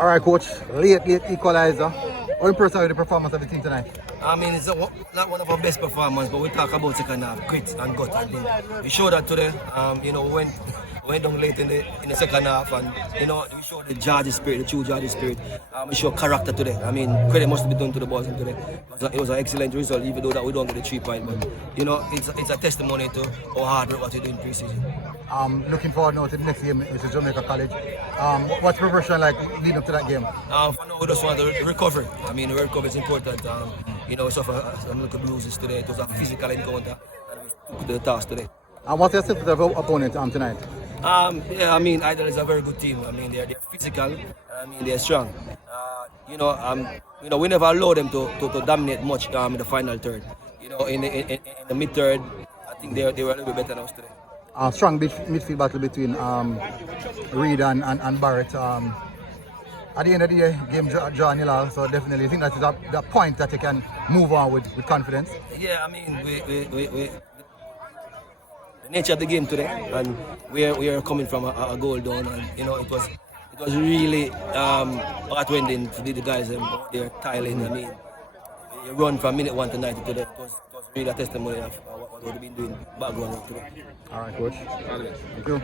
All right, coach. Late equalizer. How impressed with the performance of the team tonight? I mean, it's not one of our best performances, but we talk about second half, grit and gut. I think we showed that today. We went down late in the second half, and we showed the Georgia spirit, the true Georgia spirit. We showed character today. I mean, credit must be done to the boys today. It was an excellent result, even though that we don't get the 3 points. But it's a testimony to how hard work what we do in pre-season. Looking forward now to the next game, which is Jamaica College. What's progression like leading up to that game? For now, we just want the recovery. I mean, the recovery is important. We suffered some little bruises today. It was a physical encounter, and we took the task today. And what's your sense of the opponent tonight? Yeah, I mean, Hydel is a very good team. I mean, they're physical. I mean, they're strong. We never allow them to dominate much in the final third. In the mid third, I think they were a little bit better than us today. Strong midfield battle between Reed and Barrett. At the end of the day, game draw nil, so definitely I think that's the point that you can move on with confidence. Yeah, I mean, we the nature of the game today, and we are coming from a goal down, and it was really hard winding for the guys they're tiling. I mean, you run from minute 1 to 90 today. It was really a testimony of what we've been doing background today. All right, coach. Thank you.